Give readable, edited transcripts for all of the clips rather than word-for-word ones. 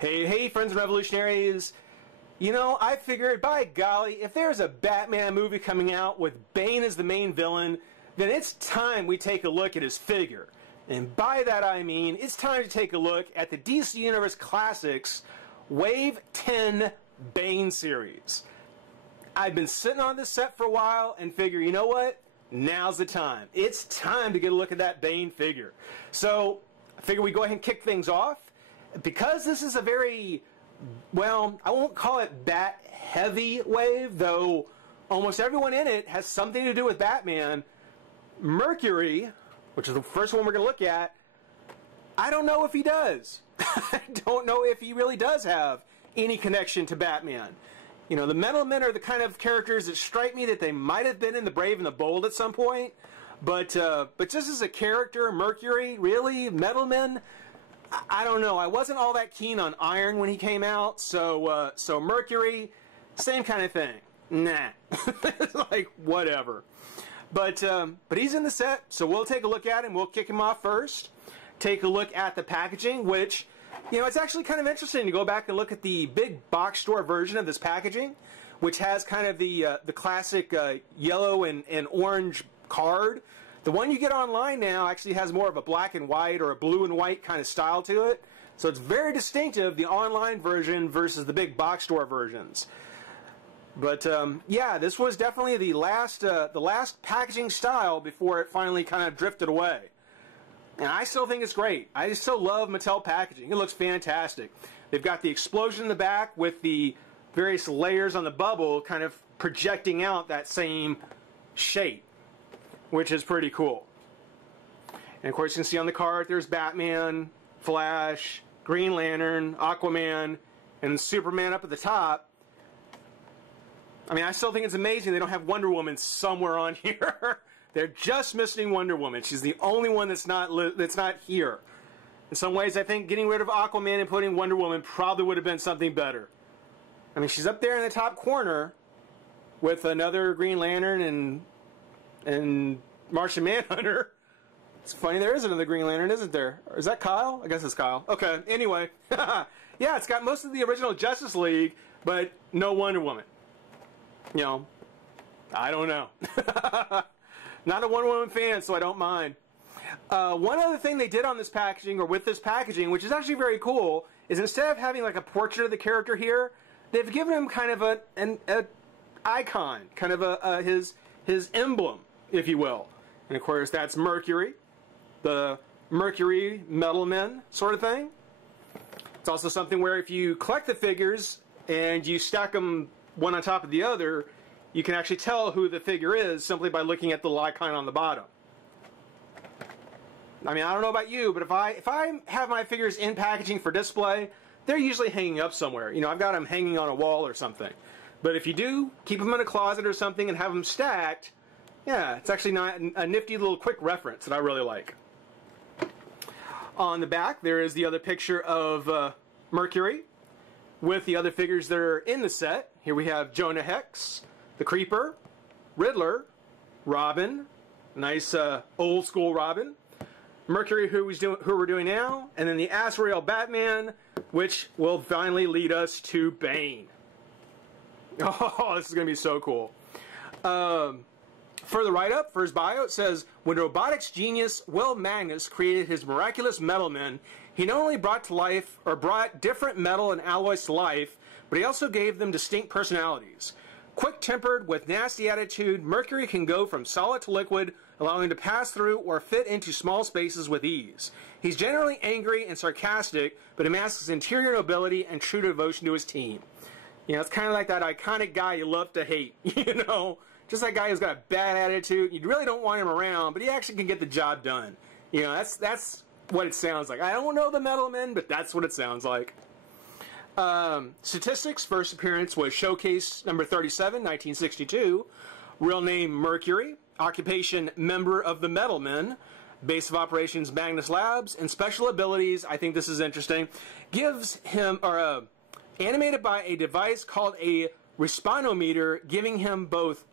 Hey, friends and revolutionaries. You know, I figured, by golly, if there's a Batman movie coming out with Bane as the main villain, then it's time we take a look at his figure. And by that I mean, it's time to take a look at the DC Universe Classics Wave 10 Bane series. I've been sitting on this set for a while and figure, you know what? Now's the time. It's time to get a look at that Bane figure. So, I figure we go ahead and kick things off. Because this is a very, well, I won't call it Bat-heavy wave, though almost everyone in it has something to do with Batman. Mercury, which is the first one we're going to look at, I don't know if he does. I don't know if he really does have any connection to Batman. You know, the Metal Men are the kind of characters that strike me that they might have been in The Brave and the Bold at some point. But just as a character, Mercury, really? Metal Men? I don't know. I wasn't all that keen on Iron when he came out, so Mercury, same kind of thing. Nah. It's like, whatever. But he's in the set, so we'll take a look at him. We'll kick him off first. Take a look at the packaging, which, you know, it's actually kind of interesting to go back and look at the big box store version of this packaging, which has kind of the classic yellow and orange card. The one you get online now actually has more of a black and white or a blue and white kind of style to it. So it's very distinctive, the online version versus the big box store versions. But yeah, this was definitely the last packaging style before it finally kind of drifted away. And I still think it's great. I still love Mattel packaging. It looks fantastic. They've got the explosion in the back with the various layers on the bubble kind of projecting out that same shape, which is pretty cool. And of course you can see on the card there's Batman, Flash, Green Lantern, Aquaman, and Superman up at the top. I mean, I still think it's amazing they don't have Wonder Woman somewhere on here. They're just missing Wonder Woman. She's the only one that's not here. In some ways, I think getting rid of Aquaman and putting Wonder Woman probably would have been something better. I mean, she's up there in the top corner with another Green Lantern and Martian Manhunter. It's funny there is another Green Lantern, isn't there? Or is that Kyle? I guess it's Kyle. Okay, anyway. Yeah, it's got most of the original Justice League, but no Wonder Woman. You know, I don't know. Not a Wonder Woman fan, so I don't mind. One other thing they did on this packaging, or with this packaging, which is actually very cool, is instead of having like a portrait of the character here, they've given him kind of an icon, kind of his emblem, if you will. And of course that's Mercury, the Mercury Metal Men sort of thing. It's also something where if you collect the figures and you stack them one on top of the other, you can actually tell who the figure is simply by looking at the little icon on the bottom. I mean, I don't know about you, but if I have my figures in packaging for display, they're usually hanging up somewhere. You know, I've got them hanging on a wall or something. But if you do, keep them in a closet or something and have them stacked, yeah, it's actually not a nifty little quick reference that I really like. On the back, there is the other picture of Mercury with the other figures that are in the set. Here we have Jonah Hex, the Creeper, Riddler, Robin, nice old school Robin, Mercury, who we're doing now, and then the Azrael Batman, which will finally lead us to Bane. Oh, this is going to be so cool. For the write-up, for his bio, it says, when robotics genius Will Magnus created his miraculous metal men, he not only brought different metal and alloys to life, but he also gave them distinct personalities. Quick-tempered with nasty attitude, Mercury can go from solid to liquid, allowing him to pass through or fit into small spaces with ease. He's generally angry and sarcastic, but he masks interior nobility and true devotion to his team. You know, it's kind of like that iconic guy you love to hate, you know? Just that guy who's got a bad attitude. You really don't want him around, but he actually can get the job done. You know, that's what it sounds like. I don't know the Metal Men, but that's what it sounds like. Statistics, first appearance was Showcase number 37, 1962. Real name Mercury. Occupation member of the Metal Men. Base of operations Magnus Labs. And special abilities, I think this is interesting, gives him, animated by a device called a respondometer, giving him both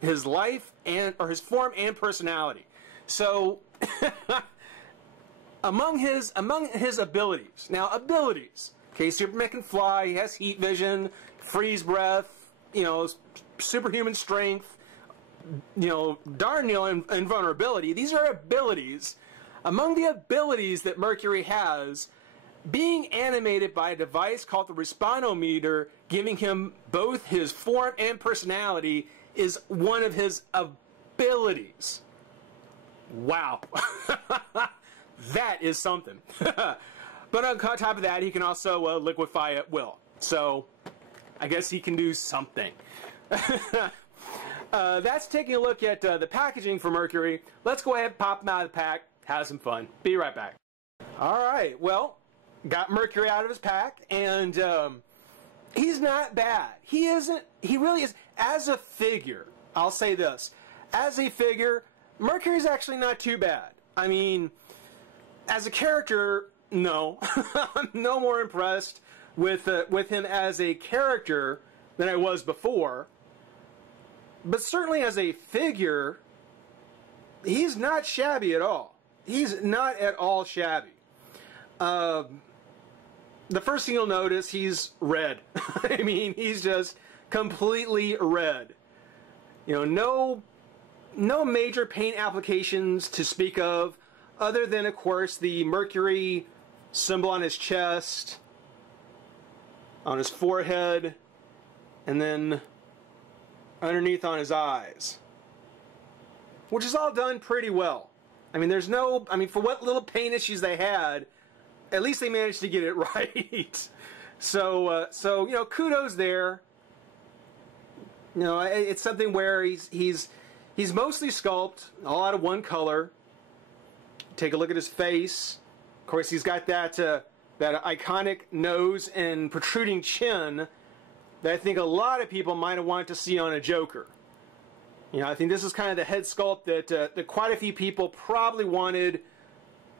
his life or his form and personality. So among his abilities. Now abilities, Okay, Superman can fly, he has heat vision, freeze breath, you know, superhuman strength, you know, darn near invulnerability. These are abilities. Among the abilities that Mercury has, being animated by a device called the respondometer, giving him both his form and personality, is one of his abilities. Wow. That is something. But on top of that, he can also liquefy at will. So, I guess he can do something. That's taking a look at the packaging for Mercury. Let's go ahead and pop him out of the pack, have some fun. Be right back. Alright, well, got Mercury out of his pack, and he's not bad. He really is. As a figure, I'll say this. As a figure, Mercury's actually not too bad. I mean, as a character, no. I'm no more impressed with him as a character than I was before. But certainly as a figure, he's not shabby at all. He's not at all shabby. The first thing you'll notice, he's red. I mean, he's just completely red. You know, no major paint applications to speak of, other than, of course, the Mercury symbol on his chest, on his forehead, and then underneath on his eyes. Which is all done pretty well. I mean, for what little paint issues they had, at least they managed to get it right. So you know, kudos there. You know, it's something where he's mostly sculpted, all out of one color. Take a look at his face. Of course, he's got that iconic nose and protruding chin that I think a lot of people might have wanted to see on a Joker. You know, I think this is kind of the head sculpt that quite a few people probably wanted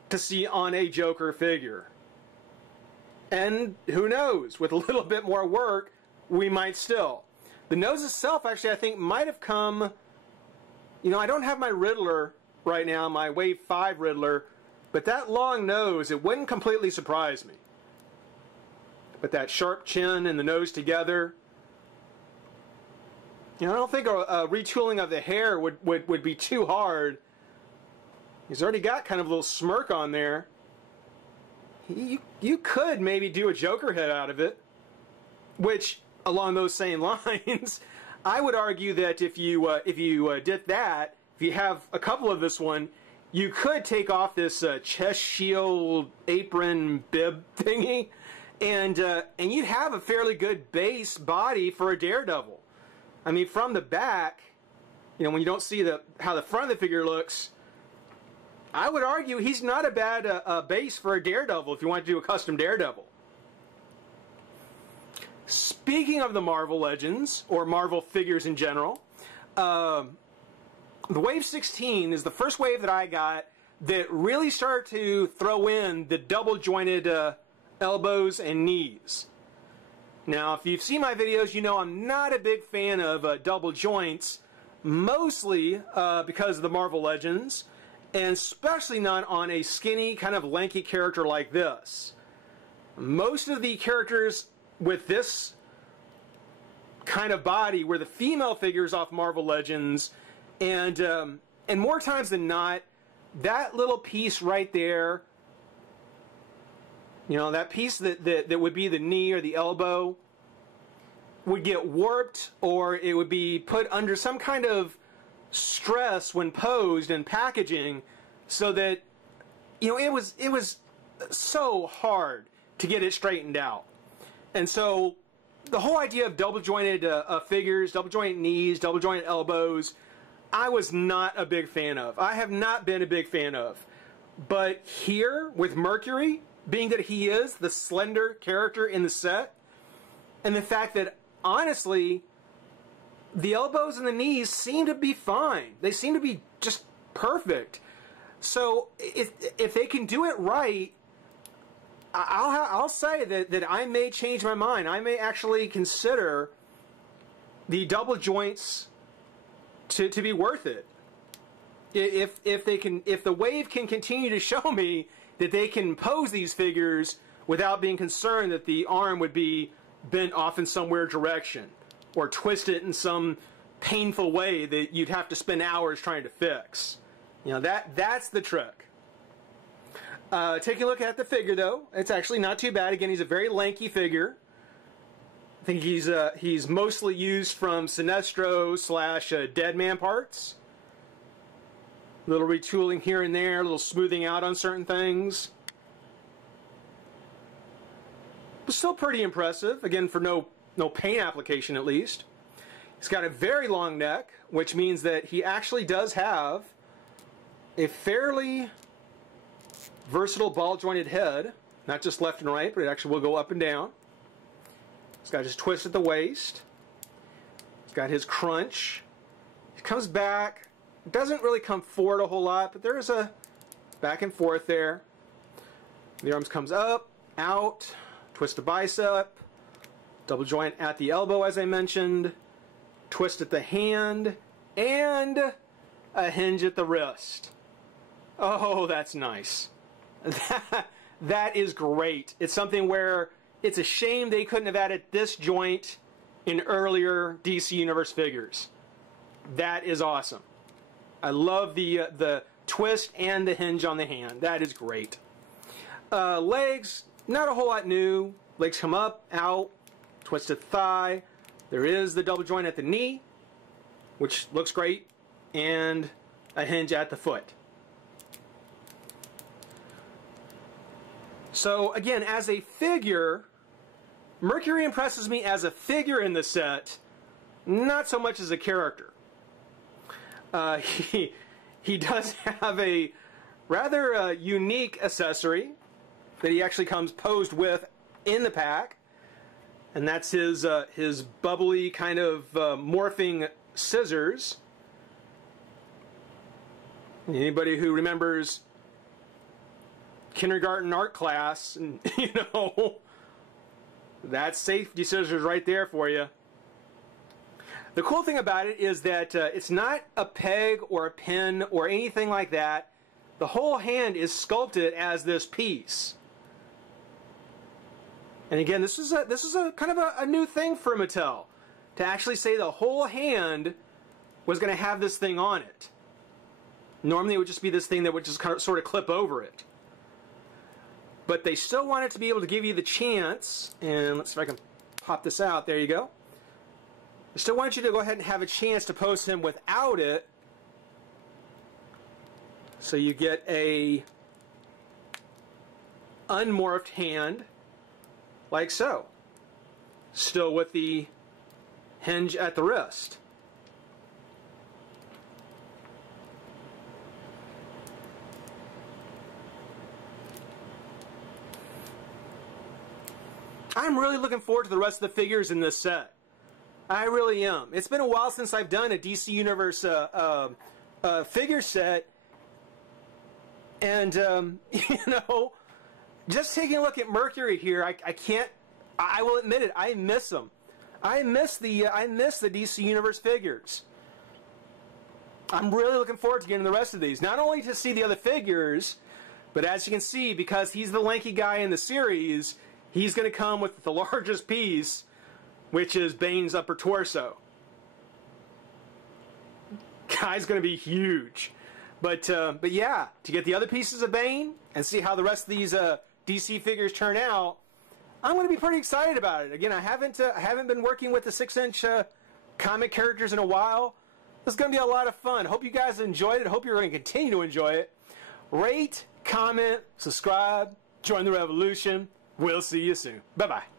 to see on a Joker figure. And who knows, with a little bit more work, we might still. The nose itself, actually, I think might have come... You know, I don't have my Riddler right now, my Wave 5 Riddler, but that long nose, it wouldn't completely surprise me. But that sharp chin and the nose together... You know, I don't think a retooling of the hair would be too hard. He's already got kind of a little smirk on there. You could maybe do a Joker head out of it. Which, along those same lines, I would argue that if you did that, if you have a couple of this one, you could take off this chest shield apron bib thingy, and you'd have a fairly good base body for a Daredevil. I mean, from the back, you know, when you don't see how the front of the figure looks, I would argue he's not a bad base for a Daredevil if you want to do a custom Daredevil. Speaking of the Marvel Legends, or Marvel figures in general, the Wave 16 is the first wave that I got that really started to throw in the double-jointed elbows and knees. Now, if you've seen my videos, you know I'm not a big fan of double joints, mostly because of the Marvel Legends, and especially not on a skinny, kind of lanky character like this. Most of the characters with this kind of body were the female figures off Marvel Legends, and more times than not, that little piece right there, you know, that piece that would be the knee or the elbow would get warped, or it would be put under some kind of stress when posed and packaging, so that, you know, it was so hard to get it straightened out. And so the whole idea of double jointed figures, double jointed knees, double jointed elbows, I was not a big fan of. I have not been a big fan of. But here with Mercury, being that he is the slender character in the set, and the fact that, honestly, the elbows and the knees seem to be fine. They seem to be just perfect. So if they can do it right, I'll say that I may change my mind. I may actually consider the double joints to be worth it. If the Wave can continue to show me that they can pose these figures without being concerned that the arm would be bent off in some weird direction or twisted in some painful way that you'd have to spend hours trying to fix. You know, that's the trick. Taking a look at the figure, though, it's actually not too bad. Again, he's a very lanky figure. I think he's mostly used from Sinestro / Deadman parts. A little retooling here and there, a little smoothing out on certain things. But still pretty impressive, again, for no paint application at least. He's got a very long neck, which means that he actually does have a fairly versatile ball-jointed head. Not just left and right, but it actually will go up and down. He's got his twist at the waist. He's got his crunch. He comes back. Doesn't really come forward a whole lot, but there's a back and forth there. The arms comes up, out, twist the bicep, double joint at the elbow as I mentioned, twist at the hand, and a hinge at the wrist. Oh, that's nice. That is great. It's something where it's a shame they couldn't have added this joint in earlier DC Universe figures. That is awesome. I love the twist and the hinge on the hand. That is great. Legs, not a whole lot new. Legs come up, out, twisted thigh. There is the double joint at the knee, which looks great, and a hinge at the foot. So again, as a figure, Mercury impresses me as a figure in the set, not so much as a character. He does have a rather unique accessory that he actually comes posed with in the pack, and that's his bubbly kind of morphing scissors. Anybody who remembers kindergarten art class, and you know, that's safety scissors right there for you. The cool thing about it is that it's not a peg or a pin or anything like that. The whole hand is sculpted as this piece. And again, this is a kind of a new thing for Mattel, to actually say the whole hand was going to have this thing on it. Normally it would just be this thing that would just kind of, sort of clip over it. But they still wanted to be able to give you the chance, and let's see if I can pop this out. There you go. I still want you to go ahead and have a chance to pose him without it, so you get a unmorphed hand, like so. Still with the hinge at the wrist. I'm really looking forward to the rest of the figures in this set. I really am. It's been a while since I've done a DC Universe figure set, and you know, just taking a look at Mercury here, I will admit it, I miss them. I miss the DC Universe figures. I'm really looking forward to getting the rest of these. Not only to see the other figures, but as you can see, because he's the lanky guy in the series, he's going to come with the largest piece, which is Bane's upper torso. Guy's going to be huge. But yeah, to get the other pieces of Bane and see how the rest of these DC figures turn out, I'm going to be pretty excited about it. Again, I haven't been working with the 6-inch comic characters in a while. This is going to be a lot of fun. Hope you guys enjoyed it. Hope you're going to continue to enjoy it. Rate, comment, subscribe, join the revolution. We'll see you soon. Bye-bye.